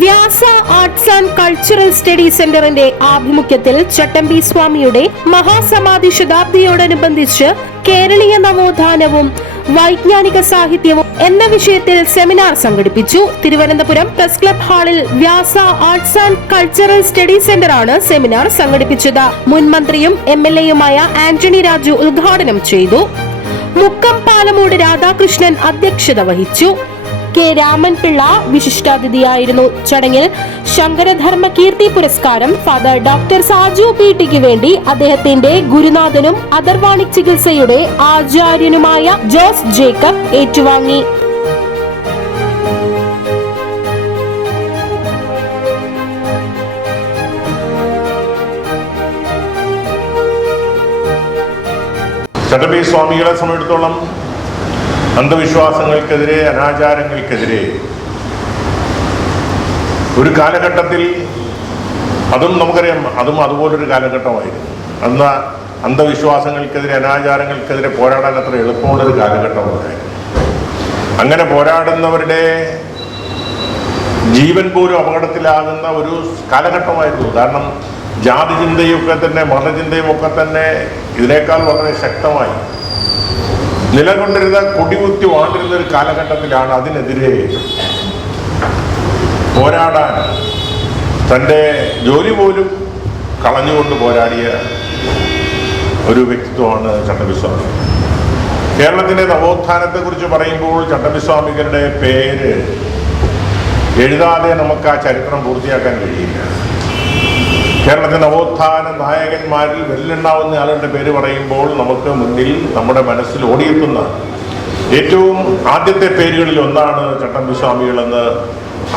Vyasa arts and cultural study സെന്ററിന്റെ ആഭിമുഖ്യത്തിൽ ചട്ടമ്പി സ്വാമിയുടെ മഹാസമാധി ശതാബ്ദിയോടനുബന്ധിച്ച് കേരളീയ നവോത്ഥാനവും വൈജ്ഞാനിക സാഹിത്യവും എന്ന വിഷയത്തിൽ സെമിനാർ സംഘടിപ്പിച്ചു. തിരുവനന്തപുരം പ്രസ് ക്ലബ് ഹാളിൽ Vyasa arts and cultural study സെന്ററാണ് seminar സംഘടിപ്പിച്ചത്. മുൻ മന്ത്രിയും എം എൽ എയുമായ ആന്റണി രാജു ഉദ്ഘാടനം ചെയ്തു. മുക്കം പാലമൂട് രാധാകൃഷ്ണൻ അധ്യക്ഷത വഹിച്ചു. കെ രാമൻപിള്ള വിശിഷ്ടാതിഥിയായിരുന്നു. ചടങ്ങിൽ ശങ്കരധർമ്മ കീർത്തി പുരസ്കാരം ഫാദർ ഡോക്ടർ സാജു പി ടിക്ക് വേണ്ടി അദ്ദേഹത്തിന്റെ ഗുരുനാഥനും അതർവാണി ചികിത്സയുടെ ആചാര്യനുമായ ജോസ് ജേക്കബ് ഏറ്റുവാങ്ങി. ചട്ടമ്പി സ്വാമികളെ സംബന്ധിച്ചിടത്തോളം അന്ധവിശ്വാസങ്ങൾക്കെതിരെ അനാചാരങ്ങൾക്കെതിരെ. ഒരു കാലഘട്ടത്തിൽ അതും നമുക്കറിയാം അതും അതുപോലൊരു കാലഘട്ടമായിരുന്നു. അന്ന് അന്ധവിശ്വാസങ്ങൾക്കെതിരെ അനാചാരങ്ങൾക്കെതിരെ പോരാടാൻ അത്ര എളുപ്പമുള്ളൊരു കാലഘട്ടമായിരുന്നു അങ്ങനെ പോരാടുന്നവരുടെ ജീവൻ പോലും അപകടത്തിലാകുന്ന ഒരു കാലഘട്ടമായിരുന്നു. കാരണം ജാതി ചിന്തയൊക്കെ തന്നെ മതചിന്തയും ഒക്കെ തന്നെ ഇതിനേക്കാൾ വളരെ ശക്തമായി. നിലകൊണ്ടിരുന്ന കൊടികുത്തി വാണ്ടിരുന്ന ഒരു കാലഘട്ടത്തിലാണ് അതിനെതിരെ പോരാടാൻ തന്റെ ജോലി പോലും കളഞ്ഞുകൊണ്ട് പോരാടിയ ഒരു വ്യക്തിത്വമാണ് ചട്ടമ്പിസ്വാമി. കേരളത്തിന്റെ നവോത്ഥാനത്തെക്കുറിച്ച് പറയുമ്പോൾ ചട്ടമ്പിസ്വാമികളുടെ പേര് എഴുതാതെ നമുക്ക് ആ ചരിത്രം പൂർത്തിയാക്കാൻ കഴിയില്ല. കേരളത്തിലെ നവോത്ഥാന നായകന്മാരിൽ വെല്ലെണ്ണാവുന്ന ആളുടെ പേര് പറയുമ്പോൾ നമുക്ക് മുന്നിൽ നമ്മുടെ മനസ്സിൽ ഓടിയെത്തുന്ന ഏറ്റവും ആദ്യത്തെ പേരുകളിൽ ഒന്നാണ് ചട്ടമ്പി സ്വാമികളെന്ന്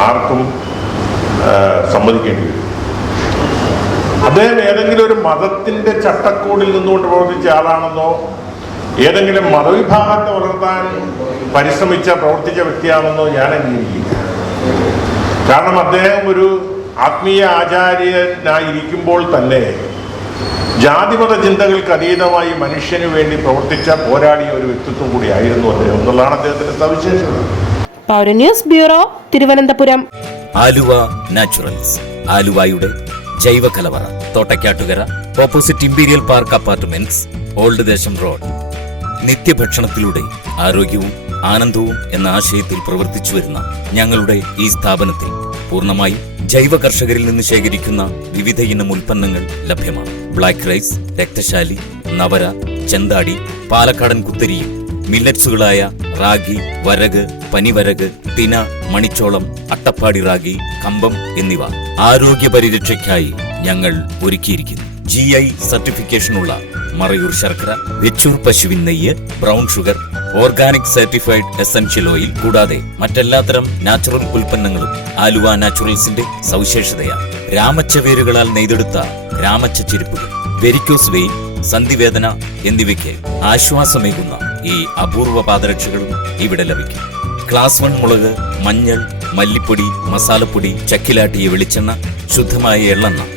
ആർക്കും സമ്മതിക്കേണ്ടി വരും. അദ്ദേഹം ഏതെങ്കിലും ഒരു മതത്തിന്റെ ചട്ടക്കൂടിൽ നിന്നുകൊണ്ട് പ്രവർത്തിച്ച ആളാണെന്നോ ഏതെങ്കിലും മതവിഭാഗത്തെ വളർത്താൻ പരിശ്രമിച്ച പ്രവർത്തിച്ച വ്യക്തിയാണെന്നോ ഞാൻ അംഗീകരിക്കില്ല. കാരണം അദ്ദേഹം ഒരു ആത്മീയ ആചാര്യനായിരിക്കുമ്പോൾ തന്നെ ജാതിമത ചിന്തകൾക്ക് അതീതമായി മനുഷ്യന് വേണ്ടി പ്രവർത്തിച്ച പോരാടിയ ഒരു വ്യക്തിത്വം കൂടിയായിരുന്നു അദ്ദേഹം എന്നുള്ളതാണ് അദ്ദേഹത്തിന്റെ സവിശേഷത. Paura news bureau Thiruvananthapuram. Aluva Naturals. ആലുവയുടെ ജൈവ കലവറ Thottakkattukara opposite imperial park apartments old Desam road. നിത്യഭക്ഷണത്തിലൂടെ ആരോഗ്യവും ആനന്ദവും എന്ന ആശയത്തിൽ പ്രവർത്തിച്ചു വരുന്ന ഞങ്ങളുടെ ഈ സ്ഥാപനത്തിൽ പൂർണമായും ജൈവ കർഷകരിൽ നിന്ന് ശേഖരിക്കുന്ന വിവിധ ഇനം ഉൽപ്പന്നങ്ങൾ ലഭ്യമാണ്. ബ്ലാക്ക് റൈസ് രക്തശാലി നവര ചെന്താടി പാലക്കാടൻ കുത്തരിയും മില്ലറ്റ്സുകളായ റാഗി വരക് പനിവരക് തിന മണിച്ചോളം അട്ടപ്പാടി റാഗി കമ്പം എന്നിവ ആരോഗ്യ പരിരക്ഷയ്ക്കായി ഞങ്ങൾ ഒരുക്കിയിരിക്കുന്നു. ജി ഐ സർട്ടിഫിക്കേഷനുള്ള മറയൂർ ശർക്കര വെച്ചൂർ പശുവിൻ നെയ്യ് brown sugar organic certified essential oil കൂടാതെ മറ്റെല്ലാത്തരം നാച്ചുറൽ ഉൽപ്പന്നങ്ങളും ആലുവ നാച്ചുറൽസിന്റെ സവിശേഷതയാണ്. രാമച്ച വേരുകളാൽ നെയ്തെടുത്ത രാമച്ച ചെരുപ്പുകൾ വെരിക്കോസ് വെയിൻ സന്ധിവേദന എന്നിവയ്ക്ക് ആശ്വാസമേകുന്ന ഈ അപൂർവ പാദരക്ഷകളും ഇവിടെ ലഭിക്കും. ക്ലാസ് വൺ മുളക് മഞ്ഞൾ മല്ലിപ്പൊടി മസാലപ്പൊടി ചക്കിലാട്ടിയ വെളിച്ചെണ്ണ ശുദ്ധമായ എള്ളെണ്ണ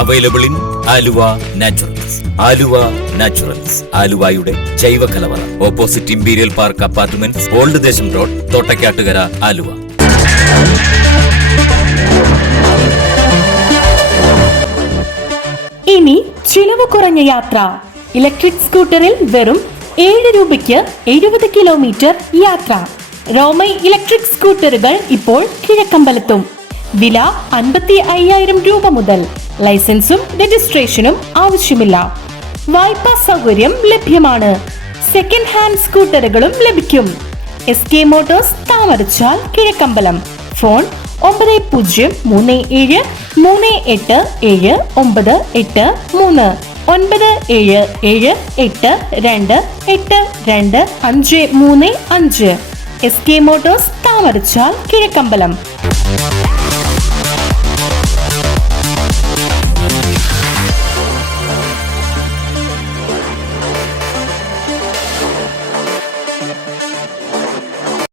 available in Aluva Naturals Aluva Naturals ആലുവയുടെ ജൈവ കലവറ opposite imperial park apartment old Desam road Thottakkattukara Aluva ഇനി ചിലവ് കുറഞ്ഞ യാത്ര. ഇലക്ട്രിക് സ്കൂട്ടറിൽ വെറും ഏഴ് രൂപയ്ക്ക് എഴുപത് കിലോമീറ്റർ യാത്ര. റോമൈ ഇലക്ട്രിക് സ്കൂട്ടറുകൾ ഇപ്പോൾ കിഴക്കമ്പലത്തും. വില അൻപത്തി അയ്യായിരം രൂപ മുതൽ. ലൈസൻസും രജിസ്ട്രേഷനും ആവശ്യമില്ല. വായ്പാ സൗകര്യം ലഭ്യമാണ്. സെക്കൻഡ് ഹാൻഡ് സ്കൂട്ടറുകളും ലഭിക്കും. S K motors Thamarachal Kizhakkambalam. Phone ഒമ്പത് പൂജ്യം മൂന്ന് ഏഴ് മൂന്ന് എട്ട് ഏഴ് ഒമ്പത് എട്ട് മൂന്ന്. ഒൻപത് ഏഴ് ഏഴ് എട്ട് രണ്ട് എട്ട് രണ്ട് അഞ്ച് മൂന്ന് അഞ്ച്. S K motors Thamarachal Kizhakkambalam.